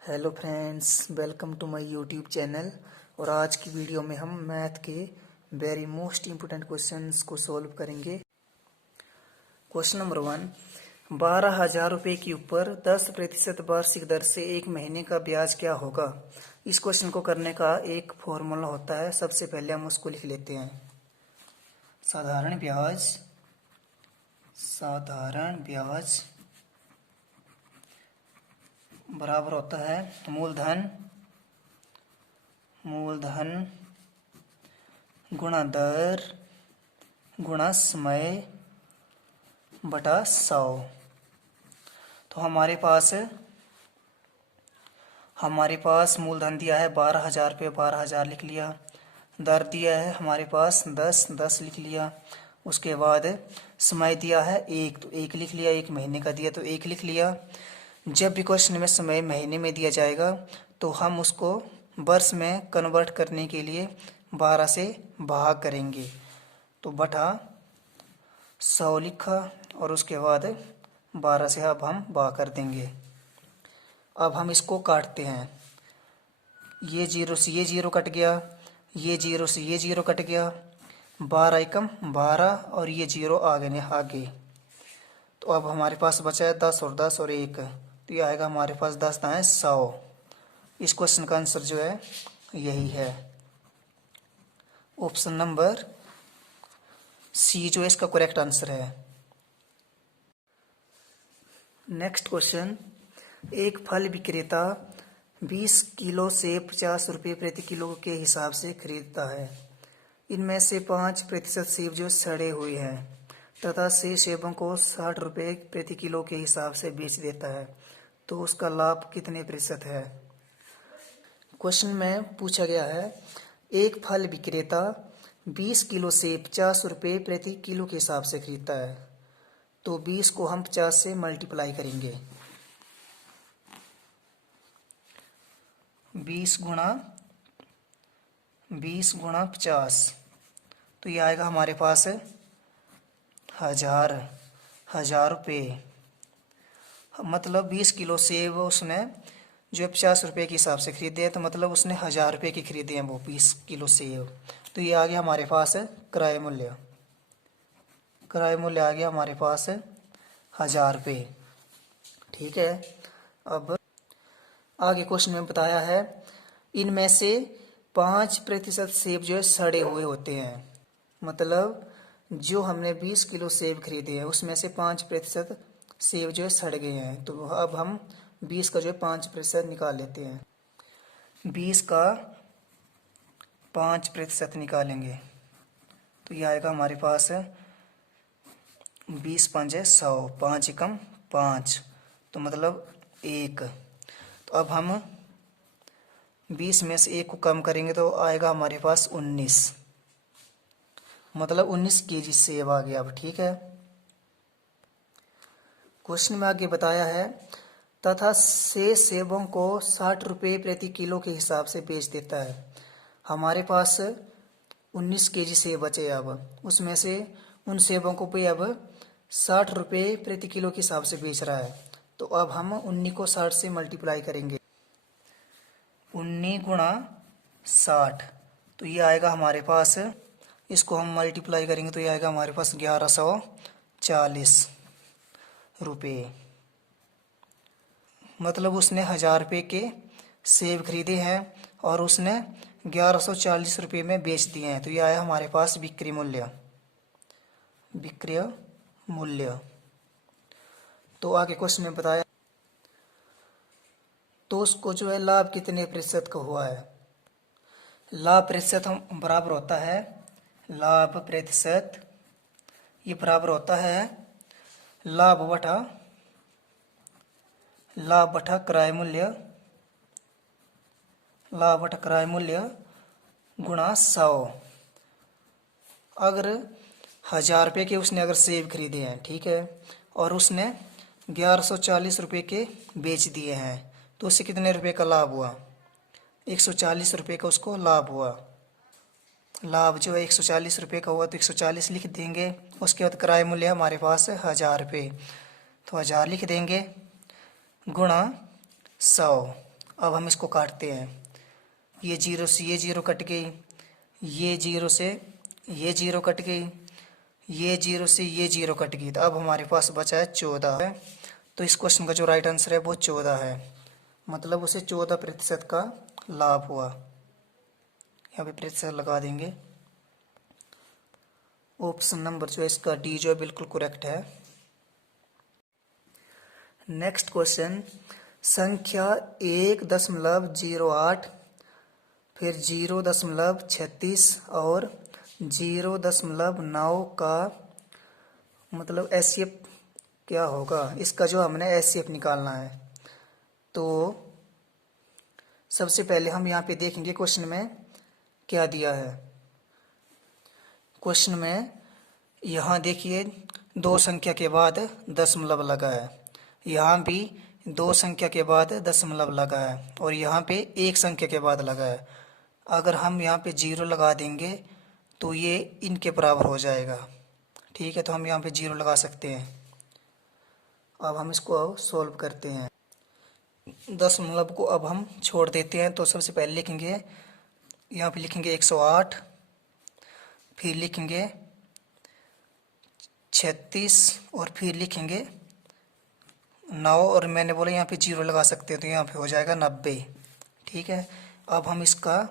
Hello friends, welcome to my YouTube channel. और आज की वीडियो में हम मैथ के वेरी मोस्ट इम्पोर्टेंट क्वेश्चंस को सॉल्व करेंगे। क्वेश्चन नंबर 1, 12,000 रुपये के ऊपर 10% वार्षिक दर से एक महीने का ब्याज क्या होगा। इस क्वेश्चन को करने का एक फॉर्मूला होता है। सबसे पहले हम उसको लिख लेते हैं। साधारण ब्याज बराबर होता है मूलधन गुणा दर गुणा समय बटा 100। तो हमारे पास मूलधन दिया है 12,000 पे 12,000 लिख लिया। दर दिया है हमारे पास 10 लिख लिया। उसके बाद समय दिया है 1, तो 1 लिख लिया। 1 महीने का दिया तो 1 लिख लिया। जब भी क्वेश्चन में समय महीने में दिया जाएगा तो हम उसको वर्ष में कन्वर्ट करने के लिए 12 से भाग करेंगे। तो बटा 100 लिखा और उसके बाद 12 से अब हम भाग कर देंगे। अब हम इसको काटते हैं। ये 0 से ये 0 कट गया, ये 0 से ये 0 कट गया। 12 एकम 12 और ये 0 आगे। तो अब हमारे पास बचा है 10 और 10 और 1। तो ये आएगा हमारे पास 10 दाएँ 100। इस क्वेश्चन का आंसर जो है यही है, ऑप्शन नंबर सी जो इसका करेक्ट आंसर है। नेक्स्ट क्वेश्चन, एक फल विक्रेता 20 किलो सेब 50 रुपये प्रति किलो के हिसाब से खरीदता है। इनमें से 5% सेब जो सड़े हुए हैं तथा शेष सेबों को 60 रुपये प्रति किलो के हिसाब से बेच देता है, तो उसका लाभ कितने प्रतिशत है। क्वेश्चन में पूछा गया है, एक फल विक्रेता 20 किलो सेब 50 रुपये प्रति किलो के हिसाब से खरीदता है। तो 20 को हम 50 से मल्टीप्लाई करेंगे। 20 गुणा 50, तो ये आएगा हमारे पास 1000 रुपये। मतलब 20 किलो सेब उसने जो 50 रुपये के हिसाब से खरीदे हैं, तो मतलब उसने 1000 रुपये की खरीदे हैं वो 20 किलो सेब। तो ये आ गया हमारे पास किराए मूल्य आ गया हमारे पास 1000 रुपये। ठीक है। अब आगे क्वेश्चन में बताया है, इनमें से 5% सेब जो है सड़े हुए होते हैं। मतलब जो हमने 20 किलो सेब खरीदे हैं उसमें से 5% सेब जो है सड़ गए हैं। तो अब हम 20 का जो है 5% निकाल लेते हैं। 20 का 5% निकालेंगे तो ये आएगा हमारे पास 20 5 100, 5 एकम 5, तो मतलब 1। तो अब हम 20 में से 1 को कम करेंगे तो आएगा हमारे पास 19, मतलब 19 केजी सेब आ गया। अब ठीक है। क्वेश्चन में आगे बताया है, तथा शेष सेबों को 60 रुपये प्रति किलो के हिसाब से बेच देता है। हमारे पास 19 केजी सेब बचे। अब उसमें से उन सेबों को भी अब 60 रुपये प्रति किलो के हिसाब से बेच रहा है। तो अब हम 19 को 60 से मल्टीप्लाई करेंगे। 19 गुणा 60, तो ये आएगा हमारे पास, इसको हम मल्टीप्लाई करेंगे तो ये आएगा हमारे पास 1140 रुपये। मतलब उसने 1000 रुपये के सेब खरीदे हैं और उसने 1140 रुपये में बेच दिए हैं। तो ये आया हमारे पास विक्रय मूल्य। तो आगे क्वेश्चन में बताया, तो उसको जो है लाभ कितने प्रतिशत का हुआ है। लाभ प्रतिशत हम बराबर होता है, लाभ प्रतिशत ये बराबर होता है लाभ बटा क्रय मूल्य गुणा 100। अगर 1000 रुपये के उसने अगर सेब खरीदे हैं, ठीक है, और उसने 1140 रुपये के बेच दिए हैं, तो उससे कितने रुपये का लाभ हुआ। 140 रुपये का उसको लाभ हुआ। लाभ जो है 140 रुपये का हुआ, तो 140 लिख देंगे। उसके बाद किराया मूल्य हमारे पास है 1000 रुपये, तो 1000 लिख देंगे गुणा 100। अब हम इसको काटते हैं। ये जीरो से ये जीरो कट गई, ये जीरो से ये जीरो कट गई, ये जीरो से ये जीरो कट गई। तो अब हमारे पास बचा है 14 है। तो इस क्वेश्चन का जो राइट आंसर है वो 14 है, मतलब उसे 14% का लाभ हुआ। यहाँ पे प्रतिशत लगा देंगे। ऑप्शन नंबर जो है इसका डी जो है बिल्कुल करेक्ट है। नेक्स्ट क्वेश्चन, संख्या 1.08 फिर 0.36 और 0.9 का मतलब एचसीएफ क्या होगा, इसका जो हमने एचसीएफ निकालना है। तो सबसे पहले हम यहाँ पे देखेंगे क्वेश्चन में क्या दिया है। क्वेश्चन में यहाँ देखिए दो संख्या के बाद दशमलव लगा है, यहाँ भी दो संख्या के बाद दशमलव लगा है और यहाँ पे एक संख्या के बाद लगा है। अगर हम यहाँ पे जीरो लगा देंगे तो ये इनके बराबर हो जाएगा। ठीक है, तो हम यहाँ पे जीरो लगा सकते हैं। अब हम इसको सॉल्व करते हैं। दशमलव को अब हम छोड़ देते हैं। तो सबसे पहले लिखेंगे, यहाँ पे लिखेंगे 108, फिर लिखेंगे 36 और फिर लिखेंगे 9 और मैंने बोला यहाँ पे जीरो लगा सकते हैं तो यहाँ पे हो जाएगा 90। ठीक है, अब हम इसका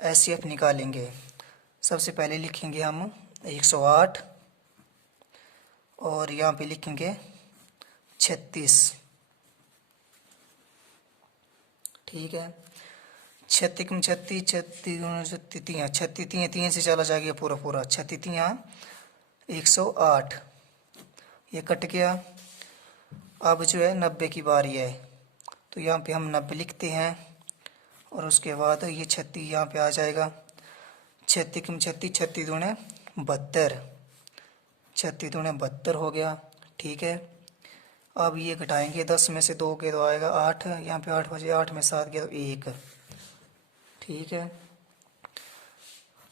एचसीएफ निकालेंगे। सबसे पहले लिखेंगे हम 108 और यहाँ पे लिखेंगे 36। ठीक है, 36 में 36, 36 तीन से चला जाएगा पूरा पूरा, 36 108, ये कट गया। अब जो है 90 की बारी है, तो यहाँ पे हम 90 लिखते हैं और उसके बाद ये 36 यहाँ पे आ जाएगा। 36 में 36, 36 दूने 72, 36 दूने 72 हो गया। ठीक है, अब ये घटाएंगे, 10 में से 2 के तो आएगा 8, यहाँ पे 8 बजे, 8 में 7 गया तो 1। ठीक है,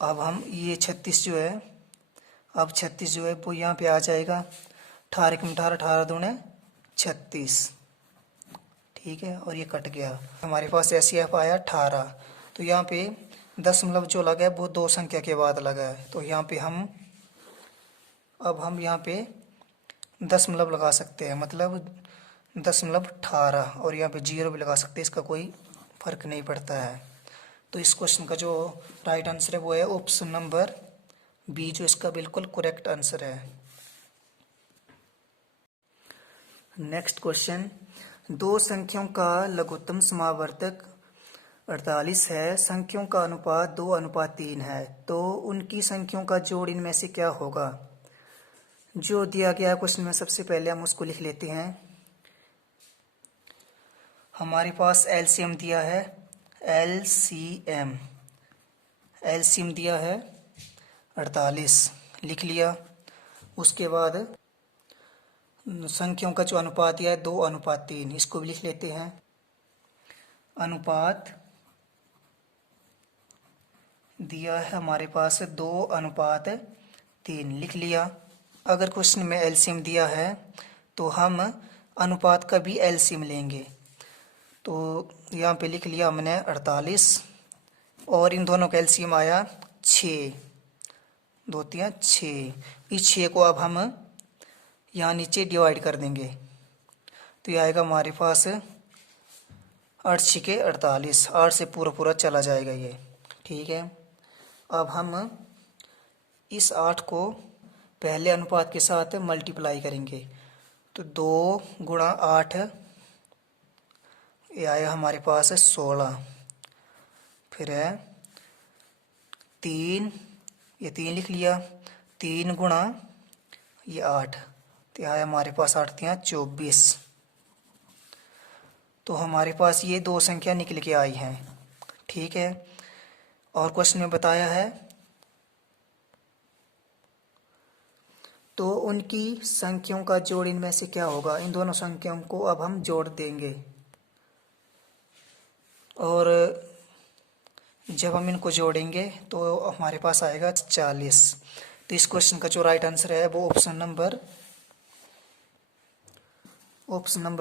अब हम ये 36 जो है, अब 36 जो है वो यहाँ पे आ जाएगा। 18 में 18, 18 दूने 36। ठीक है, और ये कट गया। हमारे पास एचसीएफ आया 18। तो यहाँ पे दशमलव जो लगा है वो दो संख्या के बाद लगा है, तो यहाँ पे हम अब हम यहाँ पे दशमलव लगा सकते हैं, मतलब 0.18 और यहाँ पे जीरो भी लगा सकते हैं, इसका कोई फर्क नहीं पड़ता है। तो इस क्वेश्चन का जो राइट आंसर है वो है ऑप्शन नंबर बी, जो इसका बिल्कुल करेक्ट आंसर है। नेक्स्ट क्वेश्चन, दो संख्याओं का लघुत्तम समावर्तक 48 है, संख्याओं का अनुपात 2:3 है, तो उनकी संख्याओं का जोड़ इनमें से क्या होगा। जो दिया गया क्वेश्चन में सबसे पहले हम उसको लिख लेते हैं। हमारे पास एलसीएम दिया है, एलसीएम दिया है 48, लिख लिया। उसके बाद संख्याओं का जो अनुपात दिया है 2:3, इसको भी लिख लेते हैं। अनुपात दिया है हमारे पास 2:3, लिख लिया। अगर क्वेश्चन में एलसीएम दिया है तो हम अनुपात का भी एलसीएम लेंगे। तो यहाँ पे लिख लिया हमने 48 और इन दोनों का एलसीएम आया 6, 2 3 6। इस 6 को अब हम यहाँ नीचे डिवाइड कर देंगे, तो ये आएगा हमारे पास 8 6 48, 8 से पूरा पूरा चला जाएगा ये। ठीक है, अब हम इस 8 को पहले अनुपात के साथ मल्टीप्लाई करेंगे, तो 2 गुणा 8, ये आया हमारे पास 16। फिर है 3, ये 3 लिख लिया, 3 गुणा ये 8, तो आया हमारे पास 8 3 24। तो हमारे पास ये दो संख्या निकल के आई हैं। ठीक है, और क्वेश्चन में बताया है तो उनकी संख्याओं का जोड़ इनमें से क्या होगा। इन दोनों संख्याओं को अब हम जोड़ देंगे और जब हम इनको जोड़ेंगे तो हमारे पास आएगा 40। तो इस क्वेश्चन का जो राइट आंसर है वो ऑप्शन नंबर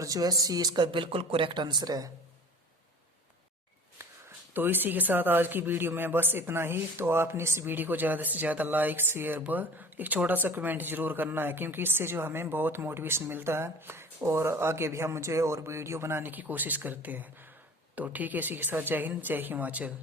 जो है सी, इसका बिल्कुल करेक्ट आंसर है। तो इसी के साथ आज की वीडियो में बस इतना ही। तो आपने इस वीडियो को ज़्यादा से ज़्यादा लाइक शेयर व एक छोटा सा कमेंट जरूर करना है, क्योंकि इससे जो हमें बहुत मोटिवेशन मिलता है और आगे भी हम मुझे और वीडियो बनाने की कोशिश करते हैं। तो ठीक है, इसी के साथ जय हिंद जय हिमाचल।